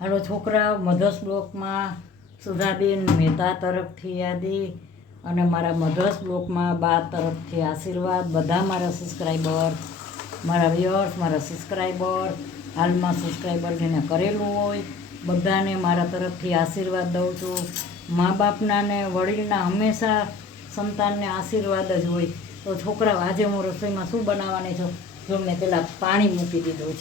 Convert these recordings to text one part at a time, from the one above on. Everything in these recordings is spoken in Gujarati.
હાલો છોકરા, મધર્સ બ્લોકમાં સુધાબેન મહેતા તરફથી યાદી અને મારા મધર્સ બ્લોકમાં બા તરફથી આશીર્વાદ. બધા મારા સબસ્ક્રાઈબર, મારા વ્યુઅર્સ, મારા સબસ્ક્રાઈબર, હાલમાં સબસ્ક્રાઈબર જેને કરેલું હોય બધાને મારા તરફથી આશીર્વાદ દઉં છું. મા બાપના ને વડીલના હંમેશા સંતાનને આશીર્વાદ જ હોય. તો છોકરાઓ, આજે હું રસોઈમાં શું બનાવવાની છું? જો મેં પહેલાં પાણી મૂકી દીધું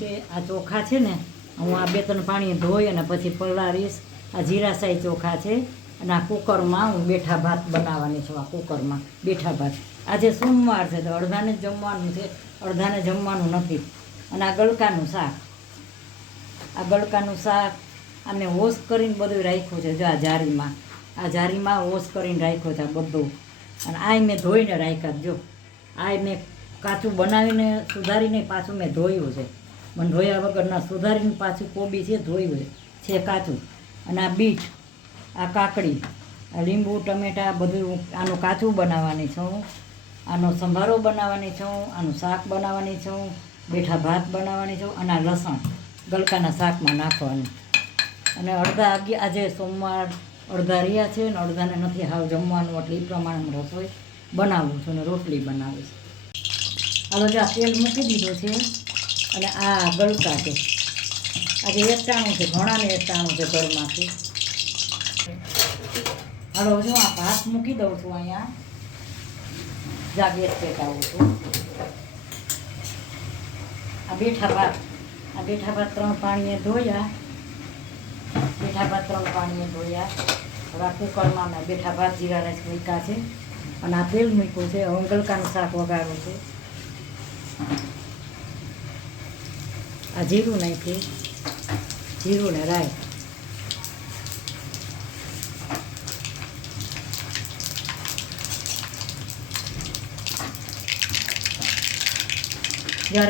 છે. આ ચોખા છે ને, હું આ 2-3 પાણી ધોઈ અને પછી પલાળીશ. આ જીરા સાઈ ચોખા છે અને આ કુકરમાં હું બેઠા ભાત બનાવવાની છું. આ કુકરમાં બેઠા ભાત. આજે સોમવાર છે તો અડધાને જ જમવાનું છે, અડધાને જમવાનું નથી. અને આ ગળકાનું શાક, આ મેં વોશ કરીને બધું રાખ્યું છે. જો આ જારીમાં વોશ કરીને રાખ્યો છે આ બધું. અને આ મેં ધોઈને રાખ્યા. જો આ મેં કાચું બનાવીને સુધારીને પાછું મેં ધોયું છે. મને ધોયા વગરના સુધારીને પાછું કોબી છે ધોયું છે કાચું. અને આ બીટ, આ કાકડી, આ લીંબુ, ટમેટાં બધું આનું કાચું બનાવવાની છું. આનો સંભારો બનાવવાની છું, આનું શાક બનાવવાની છું, બેઠા ભાત બનાવવાની છું. અને આ લસણ ગલકાના શાકમાં નાખવાનું. અને આજે સોમવાર અડધા રહ્યા છે ને અડધાને નથી હાવ જમવાનું, એટલે એ પ્રમાણે રસોઈ બનાવું છું અને રોટલી બનાવીશ. હવે જો આ તેલ મૂકી દીધું છે અને આ ગલકા છે. આજે એકટાણું છે, ઘણાને એકટાણું છે ઘરમાંથી. હાલો જો આ ભાત મૂકી દઉં છું અહીંયા. ગેસ પેટાવું છું. આ બેઠા ભાત 3 પાણીએ ધોયા. હવે આ કુકરમાં મેં બેઠા ભાત જીરા રાઈસ મૂક્યા છે અને આ તેલ મૂક્યું છે. હવે ગલકાનું શાક વઘારું છે. આ જીરું નાખ્યું, જીરું ને રાઈ.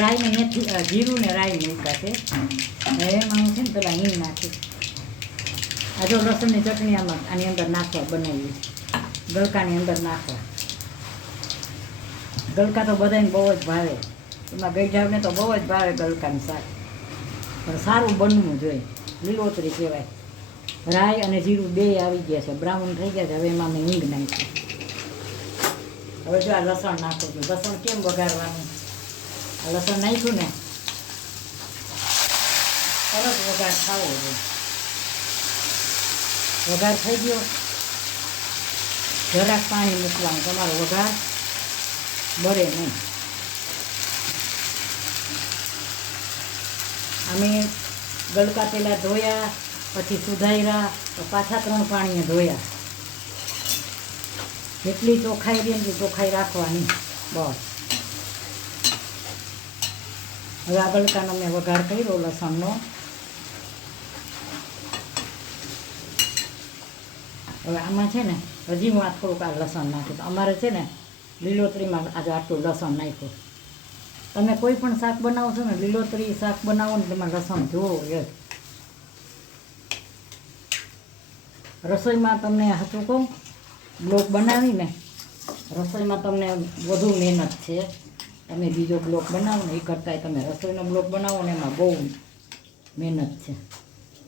રાઈ ને મેથી, જીરું ને રાઈ મૂક્યા છે. એમાં હું છે ને પેલા હિંગ નાખી. આ જો લસણની ચટણી આની અંદર નાખવા બનાવી, ગલકાની અંદર નાખવા. ગલકા તો બધાને બહુ જ ભાવે. એમાં ગઈઢાવને તો બહુ જ ભાવે ગલકાનું શાક. પણ સારું બનવું જોઈએ, લીલોતરી કહેવાય. રાઈ અને જીરું બે આવી ગયા છે, બ્રાઉન થઈ ગયા છે. હવે એમાં મેં હિંગ નાખી. હવે જો આ લસણ નાખું છું. લસણ કેમ વઘારવાનું? આ લસણ નાખ્યું ને તરત વઘાર ખાવો જોઈએ. વઘાર થઈ ગયો, જરાક પાણી મૂકવાનું, તમારો વઘાર બળે નહીં. અમે ગલકા પહેલાં ધોયા, પછી સુધાર્યા, તો પાછા 3 પાણીએ ધોયા. જેટલી ચોખાઈ રહી એટલી ચોખાઈ રાખવાની બસ. હવે આ ગલકાનો મેં વઘાર કર્યો લસણનો. હવે આમાં છે ને હજી હું આ થોડુંક આ લસણ નાખ્યું. અમારે છે ને લીલોતરીમાં આજે આટલું લસણ નાખ્યું. તમે કોઈ પણ શાક બનાવો છો ને, લીલોતરી શાક બનાવો ને, તેમાં લસણ જોવો જ. રસોઈમાં તમને સાચું કહું, બ્લોક બનાવીને રસોઈમાં તમને વધુ મહેનત છે. તમે બીજો બ્લોક બનાવો ને એ કરતાંય તમે રસોઈનો બ્લોક બનાવો ને એમાં બહુ મહેનત છે.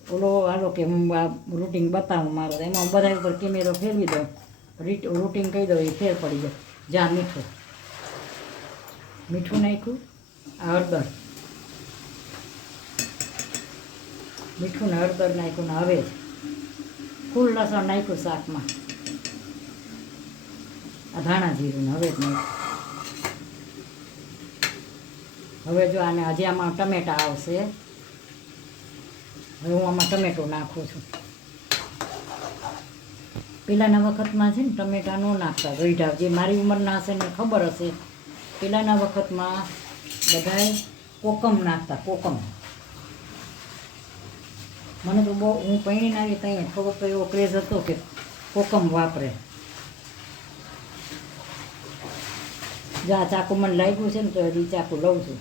હાલો કે હું આ રૂટિન બતાવું મારું, એમાં હું બધા ઉપર કેમેરો ફેરવી દઉં, રૂટિન કહી દઉં, એ ફેર પડી જાય. જ્યાં મીઠું નાખ્યું, આ હળદર, મીઠું ને હળદર નાખ્યું ને હવે ફૂલ લસણ નાખ્યું શાકમાં. આ ધાણા જીરું ને હવે જ નાખ્યું. હવે જો આને હજી આમાં ટમેટા આવશે. હવે હું આમાં ટમેટું નાખું છું. પહેલાંના વખતમાં છે ને ટમેટા ન નાખતા ગઈઢા, જે મારી ઉંમરના હશે ને ખબર હશે. પહેલાંના વખતમાં બધાએ કોકમ નાખતા, કોકમ. મને તો બહુ, હું પૈણીને આવી ત્યાં થોડોક તો એવો ક્રેઝ હતો કે કોકમ વાપરે. જ્યાં ચાકુ મને લાગ્યું છે ને તો હજી ચાકુ લઉં છું.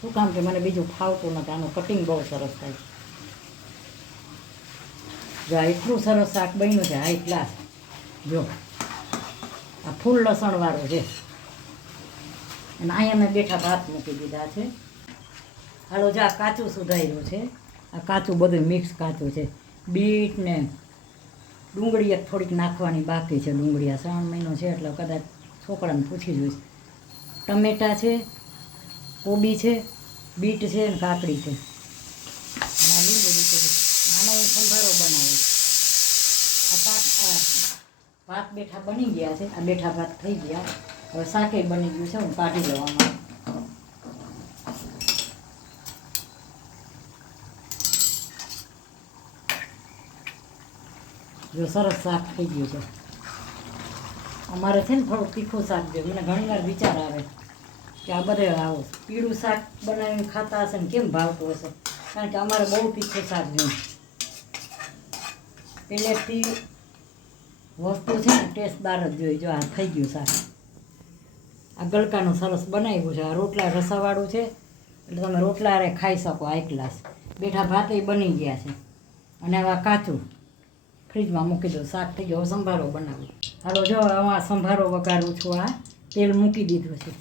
શું કામ કે મને બીજું ફાવતું નથી. આનું કટિંગ બહુ સરસ થાય. જો આ એટલું સરસ શાક બન્યું છે, હાઈ ક્લાસ. જો આ ફૂલ લસણવાળું છે. અને અહીંયા મેં બેઠા ભાત મૂકી દીધા છે. હાલો જો આ કાચું સુધાર્યું છે, આ કાચું બધું મિક્સ કાચું છે. બીટ ને ડુંગળી એક થોડીક નાખવાની બાકી છે. ડુંગળી આ 3 મહિનો છે એટલે કદાચ છોકરાને પૂછી જોઈશ. ટમેટાં છે, કોબી છે, બીટ છે ને કાકડી છે. અને આ લીંબુ દીકરી આનો હું સંભારો બનાવીશ. આ ભાત બેઠા બની ગયા છે. આ બેઠા ભાત થઈ ગયા. હવે શાકે બની ગયું છે. હું કાઢી લેવામાં. જો સરસ શાક થઈ ગયું છે. અમારે છે ને થોડુંક તીખું શાક જોઈએ. મને ઘણીવાર વિચાર આવે કે આ બધે આવો પીળું શાક બનાવીને ખાતા હશે ને કેમ ભાવતું હશે, કારણ કે અમારે બહુ તીખું શાક જોઈએ. પહેલેથી વસ્તુ છે ને ટેસ્ટદાર જ જોઈએ. જો આ થઈ ગયું શાક. આ ગલકાનું સરસ બનાવ્યું છે. આ રોટલા રસાવાળું છે એટલે તમે રોટલા હારે ખાઈ શકો. આ 1 ગ્લાસ બેઠા ભાતે બની ગયા છે. અને આવા કાચું ફ્રીજમાં મૂકી દો. શાક થઈ ગયો. હવે સંભારો બનાવું. હાલો જો આમાં સંભારો વઘારું છું. આ તેલ મૂકી દીધું છે.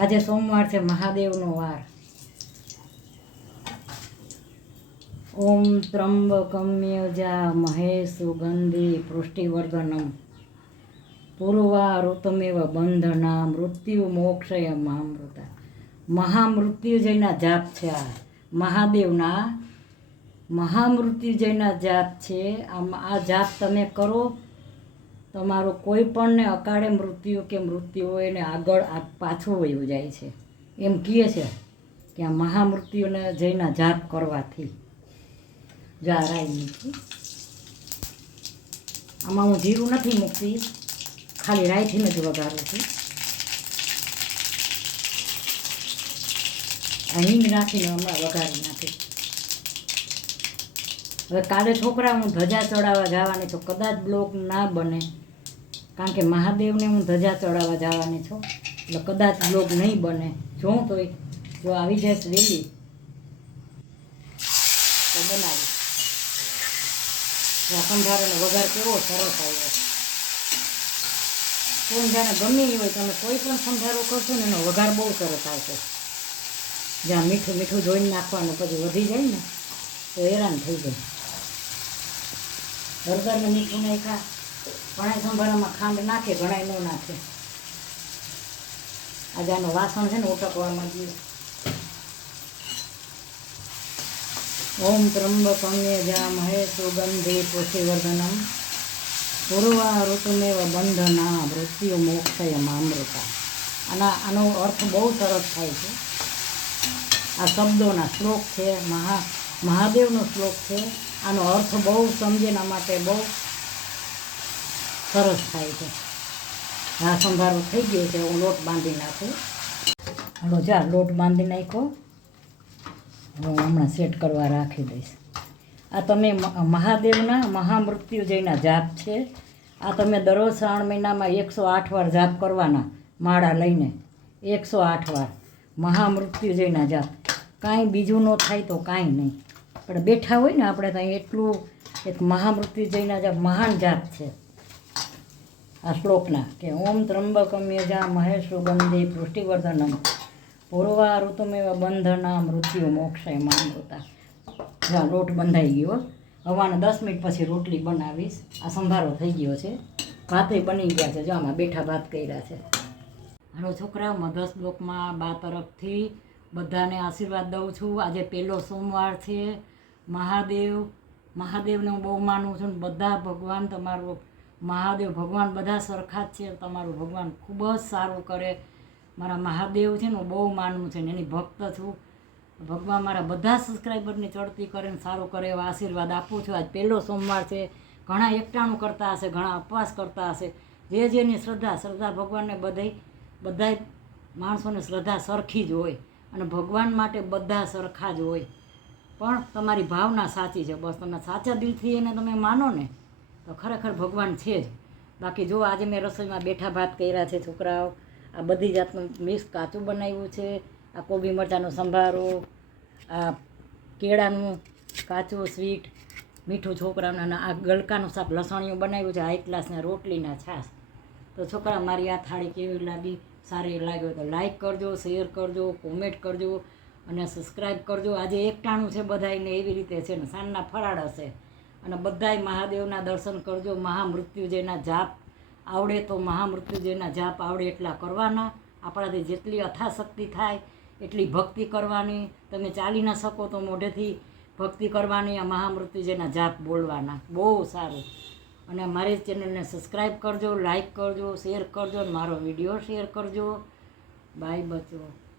આજે સોમવાર છે, મહાદેવનો વાર. ઓમ ત્રંબકમ યજામહે સુગંધી પુષ્ટિવર્ધનમ પૂર્વારુતમેવ બંધના મૃત્યુ મોક્ષય મહામૃતા. મહામૃત્યુજયના જાપ છે. આ મહાદેવના મહામૃત્યુજયના જાપ છે. આ જાપ તમે કરો, તમારું કોઈ પણને અકાળે મૃત્યુ કે મૃત્યુ હોય એને આગળ પાછું વયું જાય છે. એમ કહે છે કે આ મહામૃત્યુને જયના જાપ કરવાથી. જા રાઈ મૂકી. આમાં હું જીરું નથી મૂકતી, ખાલી રાઈથી જ વઘારું છું. આ હિંગ નાખીને હમણાં વઘારી નાખી. હવે કાલે છોકરા હું ધજા ચડાવવા જવાની છું. કદાચ બ્લોગ ના બને, કારણ કે મહાદેવને હું ધજા ચડાવવા જવાની છું એટલે કદાચ બ્લોગ નહીં બને. જોઉં તોય જો આવી જાય વહેલી તો બનાવી. સંભારોનો વઘાર કેવો સરસ આવ્યો. કોણ જાણે ગમે હોય, તમે કોઈ પણ સંભારો કરશો ને એનો વઘાર બહુ સરસ આવશે. જ્યાં મીઠું મીઠું જોઈને નાખવાનું, પછી વધી જાય ને તો હેરાન થઈ જાય. હળદરને મીઠું નાખ્યા. ઘણા સંભારામાં ખાંડ નાખે, ઘણા ન નાખે. આજે આનું વાસણ છે ને ઉટકવામાં ગયું. ઓમ ત્રંબકમ યજામહે સુગંધી પુષ્ટિવર્ધનમ પૂર્વારુતમેવ બંધના મૃત્યુ મોક્ષય મામૃતા. આનો અર્થ બહુ સરસ થાય છે. આ શબ્દોના શ્લોક છે, મહાદેવનો શ્લોક છે. આનો અર્થ બહુ સમજેના માટે બહુ સરસ થાય છે. આ સંભારો થઈ ગયો છે. હું લોટ બાંધી નાખું. હાલો જા લોટ બાંધી નાખ્યો. હું હમણાં સેટ કરવા રાખી દઈશ. આ તમે મહાદેવના મહામૃત્યુજયના જાપ છે. આ તમે દરરોજ 3 મહિનામાં 108 વાર જાપ કરવાના. માળા લઈને 108 વાર મહામૃત્યુજયના જાપ. કાંઈ બીજું ન થાય તો કાંઈ નહીં, પણ બેઠા હોય ને આપણે ત્યાં એટલું એક મહામૃત્યુજયના જાપ મહાન જાપ છે આ શ્લોકના, કે ઓમ ત્રંબકમ યજામહે સુગંધી પુષ્ટિવર્ધનમ પૂર્વારુતમેવ બંધના મૃત્યુ મોક્ષય મામૃતા. જા લોટ બંધાઈ ગયો. હવાને 10 મિનિટ પછી રોટલી બનાવીશ. આ સંભારો થઈ ગયો છે. ભાતે બની ગયા છે. જો આમાં બેઠા ભાત કર્યા છે. હાલો છોકરા, મધર્સ બ્લોકમાં બા તરફથી બધાને આશીર્વાદ દઉં છું. આજે 1લો સોમવાર છે. મહાદેવને હું બહુ માનું છું. બધા ભગવાન, તમારું મહાદેવ ભગવાન બધા સરખા જ છે. તમારું ભગવાન ખૂબ જ સારું કરે. મારા મહાદેવ છે ને હું બહુ માનવું છે ને એની ભક્ત છું. ભગવાન મારા બધા સબસ્ક્રાઈબરની ચડતી કરે ને સારું કરે એવા આશીર્વાદ આપું છું. આજ 1લો સોમવાર છે. ઘણા એકટાણું કરતા હશે, ઘણા ઉપવાસ કરતા હશે. જે જેની શ્રદ્ધા ભગવાનને બધાય માણસોને શ્રદ્ધા સરખી જ હોય અને ભગવાન માટે બધા સરખા જ હોય. પણ તમારી ભાવના સાચી છે. બસ તમે સાચા દિલથી એને તમે માનો ને તો ખરેખર ભગવાન છે જ. બાકી જો આજે મેં રસોઈમાં બેઠા ભાત કર્યા છે. છોકરાઓ આ બધી જાતનું મિક્સ કાચું બનાવ્યું છે. આ કોબી મરચાંનો સંભારો, આ કેળાનું કાચું સ્વીટ, મીઠું છોકરાઓને, અને આ ગલકાનું શાક લસણીયું બનાવ્યું છે. 1 ગ્લાસના રોટલીના છાશ. તો છોકરા મારી આ થાળી કેવી લાગી સારી લાગ્યો તો લાઈક કરજો, શેર કરજો, કોમેન્ટ કરજો અને સબસ્ક્રાઈબ કરજો. આજે એકટાણું છે બધાયને, એવી રીતે છે ને સાંજના ફરાળ હશે. અને બધાય મહાદેવના દર્શન કરજો. મહામૃત્યુંજયના જાપ આવડે તો મહામૃત્યુંજયના જાપ આવડે એટલા કરવાના. આપણાથી જેટલી અથાશક્તિ થાય એટલી ભક્તિ કરવાની. તમે ચાલી ન શકો તો મોઢેથી ભક્તિ કરવાની, આ મહામૃત્યુંજયના જાપ બોલવાના. બહુ સારું. અને મારી ચેનલને સબસ્ક્રાઈબ કરજો, લાઈક કરજો, શેર કરજો અને મારો વિડીયો શેર કરજો. બાય બચો.